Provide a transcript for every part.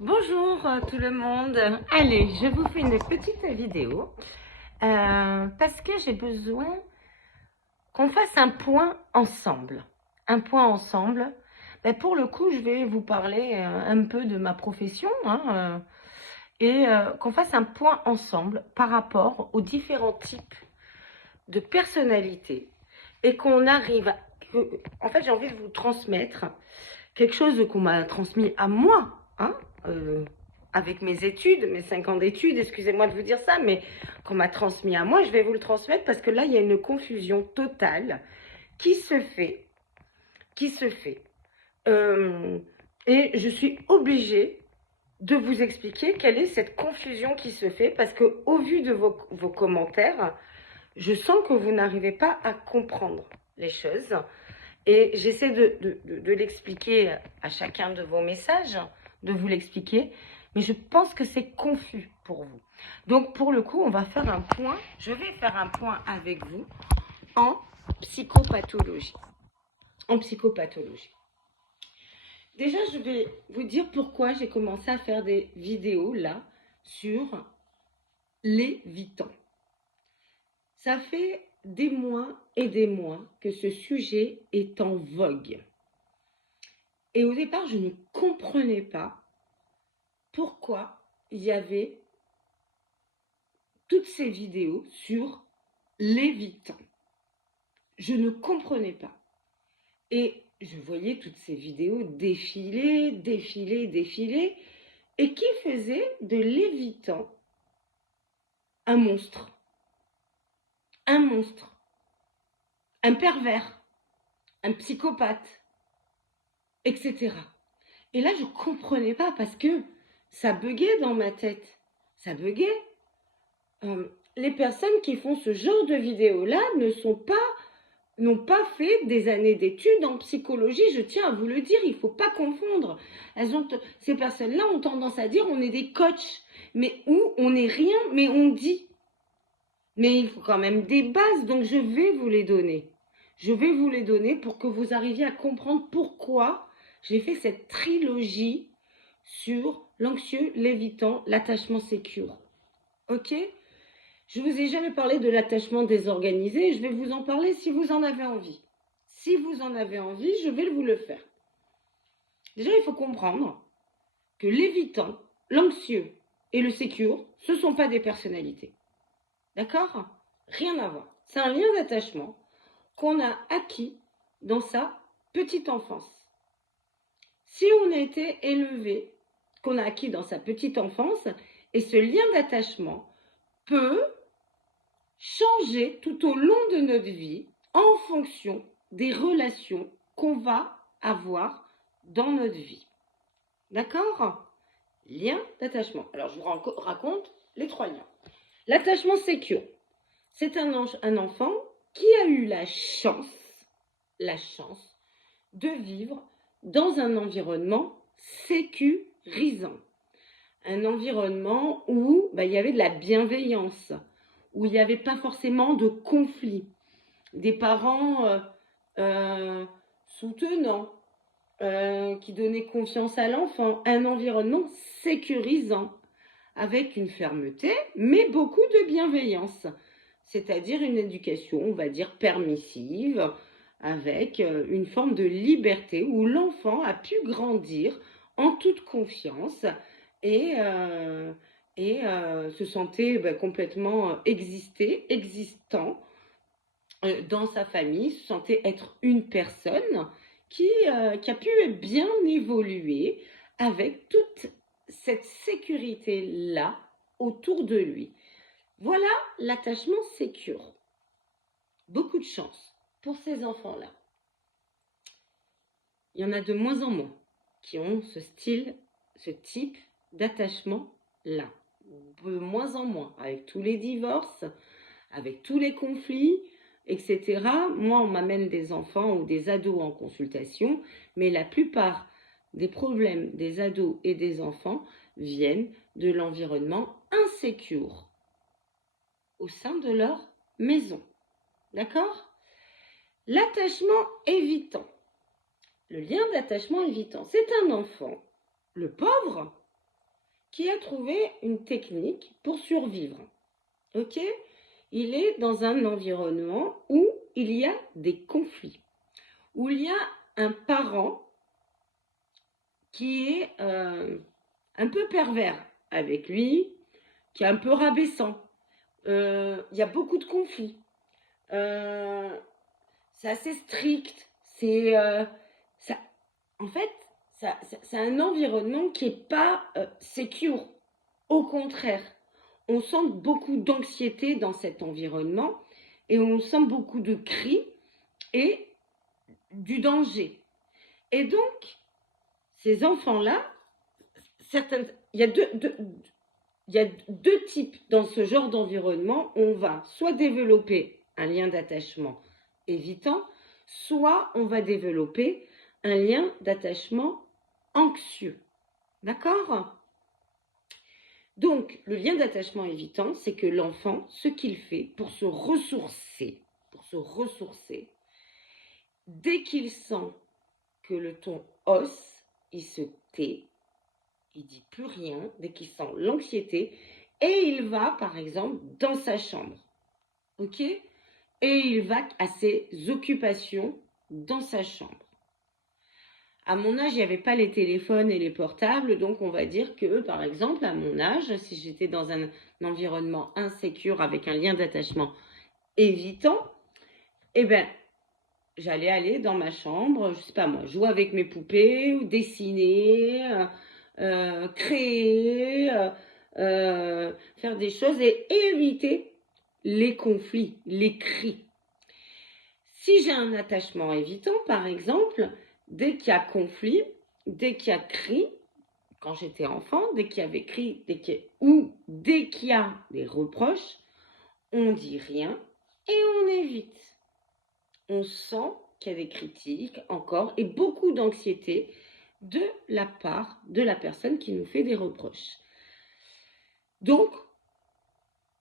Bonjour tout le monde. Allez, je vous fais une petite vidéo parce que j'ai besoin qu'on fasse un point ensemble. Un point ensemble. Ben, pour le coup, je vais vous parler un peu de ma profession et qu'on fasse un point ensemble par rapport aux différents types de personnalités et qu'on arrive en fait, j'ai envie de vous transmettre quelque chose qu'on m'a transmis à moi, hein, avec mes études, mes 5 ans d'études, excusez-moi de vous dire ça, mais qu'on m'a transmis à moi, je vais vous le transmettre parce que là, il y a une confusion totale qui se fait, qui se fait. Et je suis obligée de vous expliquer quelle est cette confusion qui se fait parce que au vu de vos commentaires, je sens que vous n'arrivez pas à comprendre les choses. Et j'essaie de l'expliquer à chacun de vos messages, de vous l'expliquer, mais je pense que c'est confus pour vous. Donc pour le coup, on va faire un point, je vais faire un point avec vous en psychopathologie. En psychopathologie. Déjà, je vais vous dire pourquoi j'ai commencé à faire des vidéos là sur l'évitant. Ça fait des mois et des mois que ce sujet est en vogue. Et au départ, je ne comprenais pas pourquoi il y avait toutes ces vidéos sur l'évitant. Je ne comprenais pas. Et je voyais toutes ces vidéos défiler, défiler, défiler, et qui faisait de l'évitant un monstre. Un monstre. Un pervers. Un psychopathe. Etc. Et là, je ne comprenais pas parce que ça buguait dans ma tête. Ça buguait. Les personnes qui font ce genre de vidéos-là n'ont pas fait des années d'études en psychologie, je tiens à vous le dire, il ne faut pas confondre. Ces personnes-là ont tendance à dire on est des coachs, mais où on n'est rien, mais on dit. Mais il faut quand même des bases, donc je vais vous les donner. Je vais vous les donner pour que vous arriviez à comprendre pourquoi j'ai fait cette trilogie sur l'anxieux, l'évitant, l'attachement sécure. Ok ? Je ne vous ai jamais parlé de l'attachement désorganisé, je vais vous en parler si vous en avez envie. Si vous en avez envie, je vais vous le faire. Déjà, il faut comprendre que l'évitant, l'anxieux et le sécure, ce ne sont pas des personnalités. D'accord ? Rien à voir. C'est un lien d'attachement qu'on a acquis dans sa petite enfance. Si on a été élevé, qu'on a acquis dans sa petite enfance, et ce lien d'attachement peut changer tout au long de notre vie en fonction des relations qu'on va avoir dans notre vie. D'accord ? Lien d'attachement. Alors, je vous raconte les 3 liens. L'attachement sécure. C'est un enfant qui a eu la chance de vivre dans un environnement sécurisant. Un environnement où il y avait de la bienveillance, où il n'y avait pas forcément de conflit, des parents soutenants, qui donnaient confiance à l'enfant, un environnement sécurisant, avec une fermeté, mais beaucoup de bienveillance, c'est-à-dire une éducation, on va dire, permissive, avec une forme de liberté où l'enfant a pu grandir en toute confiance et se sentait complètement existant dans sa famille, se sentait être une personne qui a pu bien évoluer avec toute cette sécurité-là autour de lui. Voilà l'attachement sécure. Beaucoup de chance pour ces enfants-là. Il y en a de moins en moins qui ont ce type d'attachement-là. De moins en moins, avec tous les divorces, avec tous les conflits, etc. Moi, on m'amène des enfants ou des ados en consultation, mais la plupart des problèmes des ados et des enfants viennent de l'environnement insécure au sein de leur maison. D'accord ? L'attachement évitant. Le lien d'attachement évitant, c'est un enfant, le pauvre, qui a trouvé une technique pour survivre. Ok? Il est dans un environnement où il y a des conflits, où il y a un parent qui est un peu pervers avec lui, qui est un peu rabaissant. Il y a beaucoup de conflits. C'est assez strict. Ça, en fait, c'est un environnement qui n'est pas secure. Au contraire, on sent beaucoup d'anxiété dans cet environnement et on sent beaucoup de cris et du danger. Et donc, ces enfants-là, il y a deux types dans ce genre d'environnement. On va soit développer un lien d'attachement évitant, soit on va développer un lien d'attachement anxieux. D'accord? Donc, le lien d'attachement évitant, c'est que l'enfant, ce qu'il fait pour se ressourcer, dès qu'il sent que le ton hausse, il se tait, il dit plus rien, dès qu'il sent l'anxiété, et il va, par exemple, dans sa chambre. Ok? Et il va à ses occupations dans sa chambre. À mon âge, il n'y avait pas les téléphones et les portables, donc on va dire que, par exemple, à mon âge, si j'étais dans un environnement insécure avec un lien d'attachement évitant, eh ben, j'allais aller dans ma chambre, je sais pas moi, jouer avec mes poupées, ou dessiner, créer, faire des choses et éviter les conflits, les cris. Si j'ai un attachement évitant, par exemple, dès qu'il y a conflit, dès qu'il y a cri, quand j'étais enfant, dès qu'il y avait cri, dès qu'il y a des reproches, on dit rien et on évite. On sent qu'il y a des critiques encore et beaucoup d'anxiété de la part de la personne qui nous fait des reproches. Donc,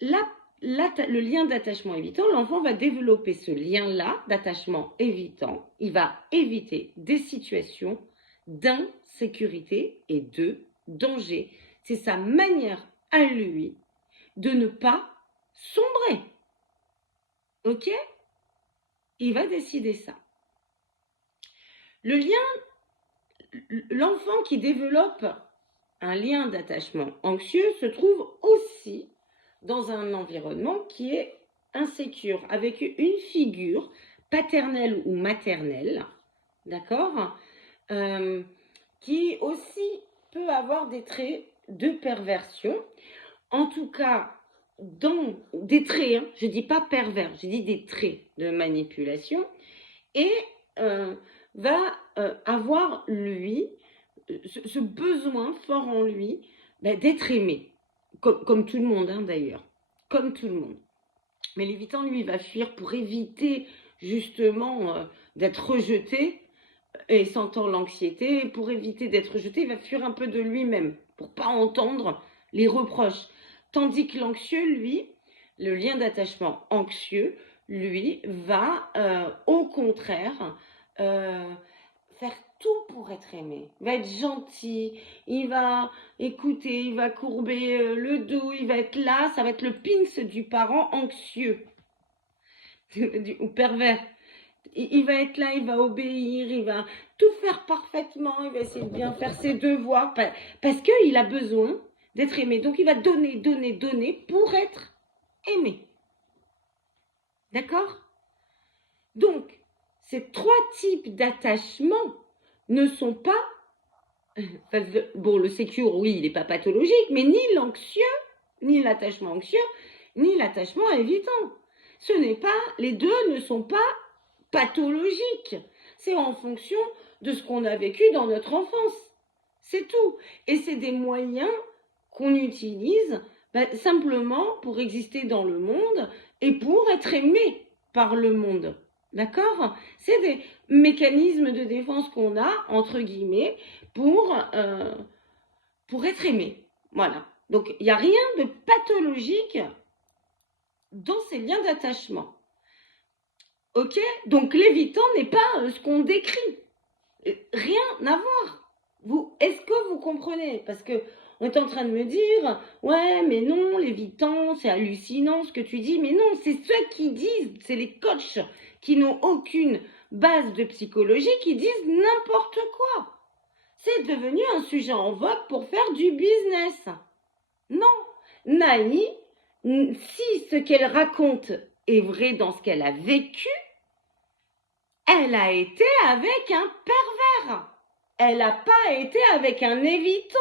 le lien d'attachement évitant, l'enfant va développer ce lien-là d'attachement évitant. Il va éviter des situations d'insécurité et de danger. C'est sa manière à lui de ne pas sombrer. Ok? Il va décider ça. L'enfant qui développe un lien d'attachement anxieux se trouve aussi dans un environnement qui est insécure, avec une figure paternelle ou maternelle, d'accord, qui aussi peut avoir des traits de perversion, en tout cas dans des traits, hein, je ne dis pas pervers, je dis des traits de manipulation, et va avoir lui ce besoin fort en lui d'être aimé, comme tout le monde hein, d'ailleurs, comme tout le monde. Mais l'évitant, lui, va fuir pour éviter justement d'être rejeté et sentant l'anxiété. Pour éviter d'être rejeté, il va fuir un peu de lui-même pour pas entendre les reproches. Tandis que l'anxieux, lui, le lien d'attachement anxieux, lui, va au contraire faire tout pour être aimé. Il va être gentil, il va écouter, il va courber le dos, il va être là, ça va être le pince du parent anxieux ou pervers. Il va être là, il va obéir, il va tout faire parfaitement, il va essayer de bien faire ses devoirs parce qu'il a besoin d'être aimé. Donc il va donner, donner, donner pour être aimé. D'accord? Donc, ces trois types d'attachement ne sont pas... Bon, le secure, oui, il n'est pas pathologique, mais ni l'anxieux, ni l'attachement anxieux, ni l'attachement évitant. Ce n'est pas... Les deux ne sont pas pathologiques. C'est en fonction de ce qu'on a vécu dans notre enfance. C'est tout. Et c'est des moyens qu'on utilise simplement pour exister dans le monde et pour être aimé par le monde. D'accord? C'est des mécanismes de défense qu'on a, entre guillemets, pour être aimé. Voilà. Donc, il n'y a rien de pathologique dans ces liens d'attachement. Ok? Donc, l'évitant n'est pas ce qu'on décrit. Rien à voir. Est-ce que vous comprenez? Parce que On est en train de me dire, ouais, mais non, l'évitant, c'est hallucinant ce que tu dis. Mais non, c'est ceux qui disent, c'est les coachs qui n'ont aucune base de psychologie qui disent n'importe quoi. C'est devenu un sujet en vogue pour faire du business. Non, Naï, si ce qu'elle raconte est vrai dans ce qu'elle a vécu, elle a été avec un pervers. Elle n'a pas été avec un évitant.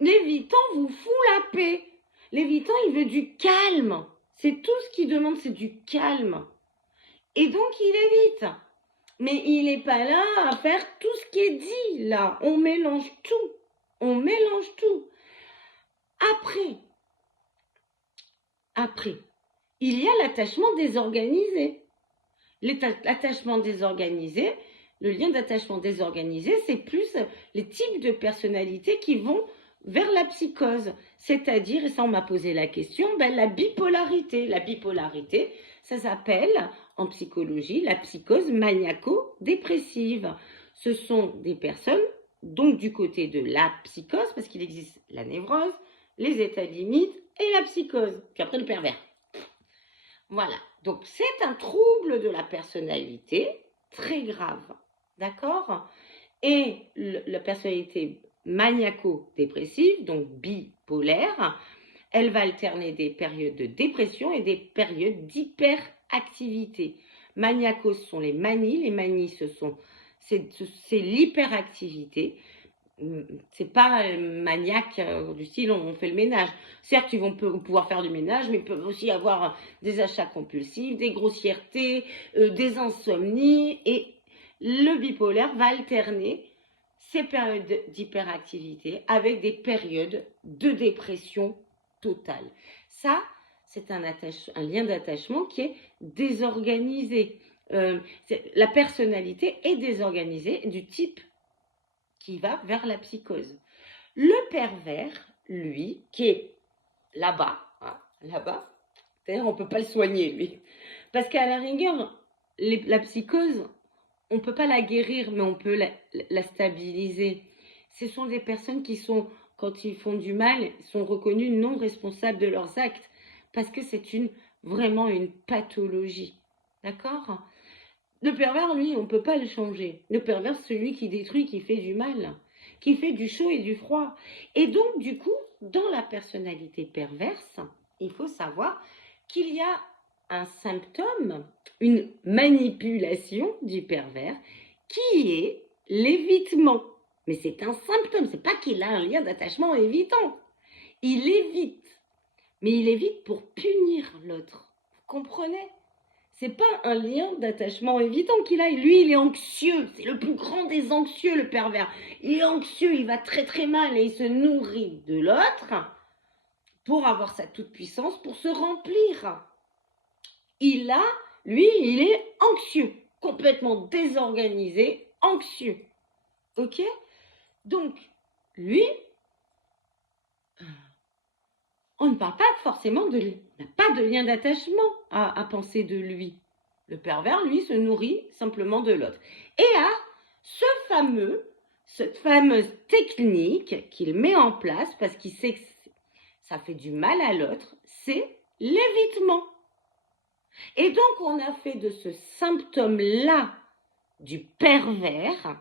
L'évitant vous fout la paix. L'évitant, il veut du calme. C'est tout ce qu'il demande, c'est du calme. Et donc, il évite. Mais il n'est pas là à faire tout ce qui est dit, là. On mélange tout. On mélange tout. Après, il y a l'attachement désorganisé. L'attachement désorganisé, le lien d'attachement désorganisé, c'est plus les types de personnalités qui vont vers la psychose. C'est-à-dire, et ça on m'a posé la question, la bipolarité. La bipolarité, ça s'appelle en psychologie la psychose maniaco-dépressive. Ce sont des personnes, donc du côté de la psychose, parce qu'il existe la névrose, les états limites et la psychose, puis après le pervers. Voilà, donc c'est un trouble de la personnalité très grave, d'accord? Et la personnalité maniaco-dépressive, donc bipolaire, elle va alterner des périodes de dépression et des périodes d'hyperactivité. Maniaco, ce sont les manies, c'est l'hyperactivité. C'est pas maniaque du style on fait le ménage. Certes, ils vont pouvoir faire du ménage, mais ils peuvent aussi avoir des achats compulsifs, des grossièretés, des insomnies. Et le bipolaire va alterner ces périodes d'hyperactivité avec des périodes de dépression totale. Ça, c'est un lien d'attachement qui est désorganisé. La personnalité est désorganisée du type qui va vers la psychose. Le pervers, lui, qui est là-bas, d'ailleurs on ne peut pas le soigner, lui. Parce qu'à la rigueur, la psychose, on ne peut pas la guérir, mais on peut la stabiliser. Ce sont des personnes qui sont, quand ils font du mal, sont reconnues non responsables de leurs actes, parce que c'est vraiment une pathologie. D'accord ? Le pervers, lui, on ne peut pas le changer. Le pervers, c'est celui qui détruit, qui fait du mal, qui fait du chaud et du froid. Et donc, du coup, dans la personnalité perverse, il faut savoir qu'il y a un symptôme, une manipulation du pervers, qui est l'évitement. Mais c'est un symptôme, c'est pas qu'il a un lien d'attachement évitant. Il évite, mais il évite pour punir l'autre. Vous comprenez ? C'est pas un lien d'attachement évitant qu'il a. Lui, il est anxieux. C'est le plus grand des anxieux, le pervers. Il est anxieux, il va très très mal et il se nourrit de l'autre pour avoir sa toute-puissance, pour se remplir. Il est anxieux, complètement désorganisé, anxieux. Ok ? Donc, lui, on ne parle pas forcément on n'a pas de lien d'attachement à penser de lui. Le pervers, lui, se nourrit simplement de l'autre. Et à cette fameuse technique qu'il met en place, parce qu'il sait que ça fait du mal à l'autre, c'est l'évitement. Et donc, on a fait de ce symptôme-là du pervers,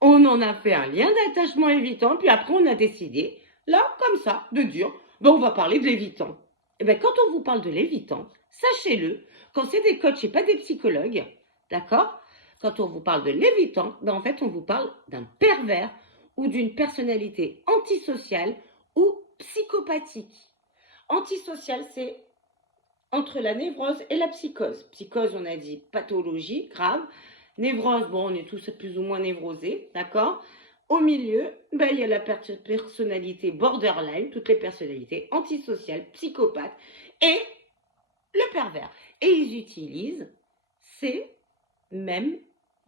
on en a fait un lien d'attachement évitant, puis après, on a décidé, là, comme ça, de dire, on va parler de l'évitant. Et bien, quand on vous parle de l'évitant, sachez-le, quand c'est des coachs et pas des psychologues, d'accord ? Quand on vous parle de l'évitant, en fait, on vous parle d'un pervers ou d'une personnalité antisociale ou psychopathique. Antisociale, c'est entre la névrose et la psychose. Psychose, on a dit pathologie grave. Névrose, on est tous plus ou moins névrosés, d'accord ? Au milieu, il y a la personnalité borderline, toutes les personnalités antisociales, psychopathes et le pervers. Et ils utilisent ces mêmes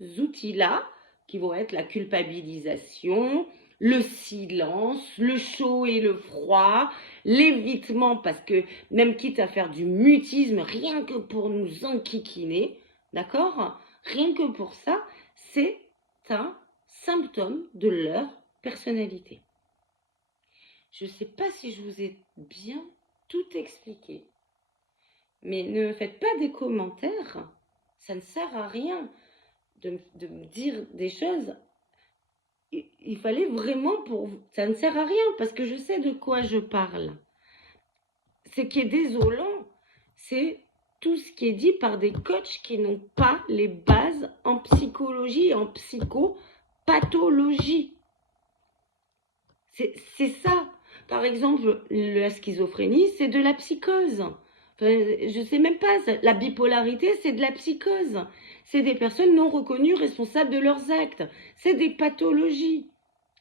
outils-là qui vont être la culpabilisation, le silence, le chaud et le froid, l'évitement, parce que même quitte à faire du mutisme, rien que pour nous enquiquiner, d'accord ? Rien que pour ça, c'est un symptôme de leur personnalité. Je ne sais pas si je vous ai bien tout expliqué, mais ne me faites pas des commentaires, ça ne sert à rien de me dire des choses. Il fallait vraiment pour vous, ça ne sert à rien parce que je sais de quoi je parle. Ce qui est désolant, c'est tout ce qui est dit par des coachs qui n'ont pas les bases en psychologie et en psychopathologie. C'est ça. Par exemple, la schizophrénie, c'est de la psychose. Enfin, je ne sais même pas, la bipolarité, c'est de la psychose. C'est des personnes non reconnues responsables de leurs actes. C'est des pathologies.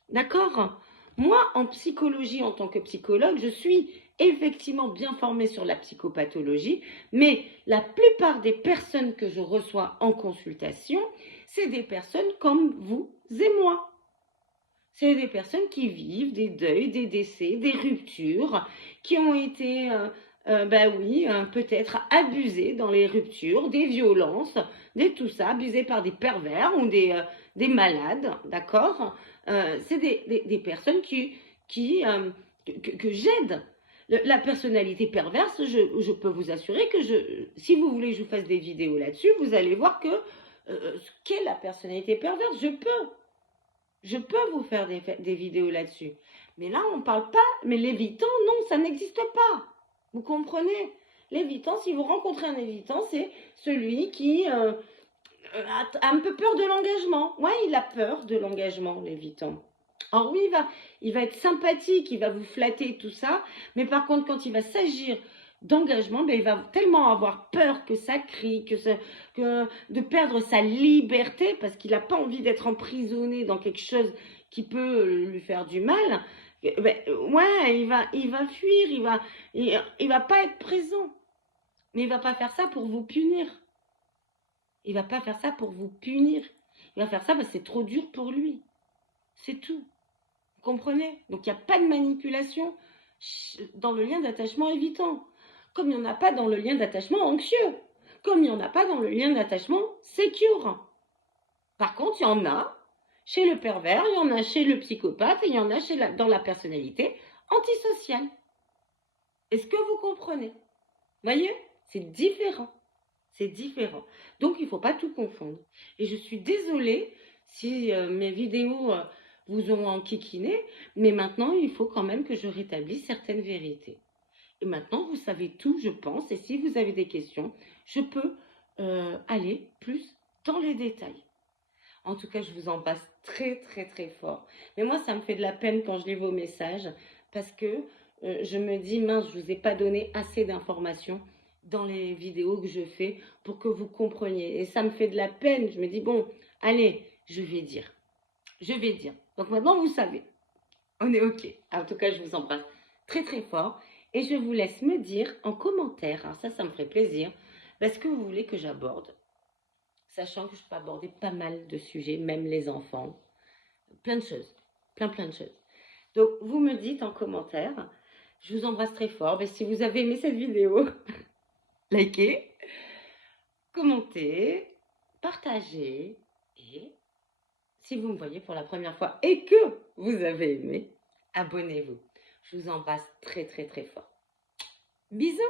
D'accord? Moi, en psychologie, en tant que psychologue, je suis effectivement bien formée sur la psychopathologie, mais la plupart des personnes que je reçois en consultation, c'est des personnes comme vous et moi. C'est des personnes qui vivent des deuils, des décès, des ruptures, qui ont été, peut-être abusées dans les ruptures, des violences, tout ça, abusées par des pervers ou des malades, d'accord? C'est des personnes que j'aide. La personnalité perverse, je peux vous assurer que si vous voulez que je vous fasse des vidéos là-dessus, vous allez voir que ce qu'est la personnalité perverse, je peux vous faire des vidéos là-dessus. Mais là, on ne parle pas. Mais l'évitant, non, ça n'existe pas. Vous comprenez? L'évitant, si vous rencontrez un évitant, c'est celui qui a un peu peur de l'engagement. Ouais, il a peur de l'engagement, l'évitant. Alors oui, il va être sympathique, il va vous flatter, tout ça. Mais par contre, quand il va s'agir d'engagement, ben, il va tellement avoir peur que ça crie, que de perdre sa liberté, parce qu'il n'a pas envie d'être emprisonné dans quelque chose qui peut lui faire du mal. Ben, ouais, il va fuir, il va pas être présent. Mais il va pas faire ça pour vous punir. Il va pas faire ça pour vous punir. Il va faire ça parce que c'est trop dur pour lui. C'est tout. Vous comprenez? Donc il n'y a pas de manipulation dans le lien d'attachement évitant. Comme il n'y en a pas dans le lien d'attachement anxieux. Comme il n'y en a pas dans le lien d'attachement sécure. Par contre, il y en a chez le pervers, il y en a chez le psychopathe et il y en a dans la personnalité antisociale. Est-ce que vous comprenez? Voyez? C'est différent. C'est différent. Donc, il ne faut pas tout confondre. Et je suis désolée si mes vidéos vous ont enquiquiné, mais maintenant, il faut quand même que je rétablisse certaines vérités. Et maintenant, vous savez tout, je pense, et si vous avez des questions, je peux aller plus dans les détails. En tout cas, je vous embrasse très, très, très fort. Mais moi, ça me fait de la peine quand je lis vos messages, parce que je me dis, mince, je ne vous ai pas donné assez d'informations dans les vidéos que je fais pour que vous compreniez. Et ça me fait de la peine. Je me dis, bon, allez, je vais dire. Je vais dire. Donc maintenant, vous savez. On est OK. En tout cas, je vous embrasse très, très fort. Et je vous laisse me dire en commentaire, alors ça me ferait plaisir, ce que vous voulez que j'aborde. Sachant que je peux aborder pas mal de sujets, même les enfants. Plein de choses. Plein de choses. Donc, vous me dites en commentaire. Je vous embrasse très fort. Si vous avez aimé cette vidéo, likez, commentez, partagez. Et si vous me voyez pour la première fois et que vous avez aimé, abonnez-vous. Je vous embrasse très, très, très fort. Bisous!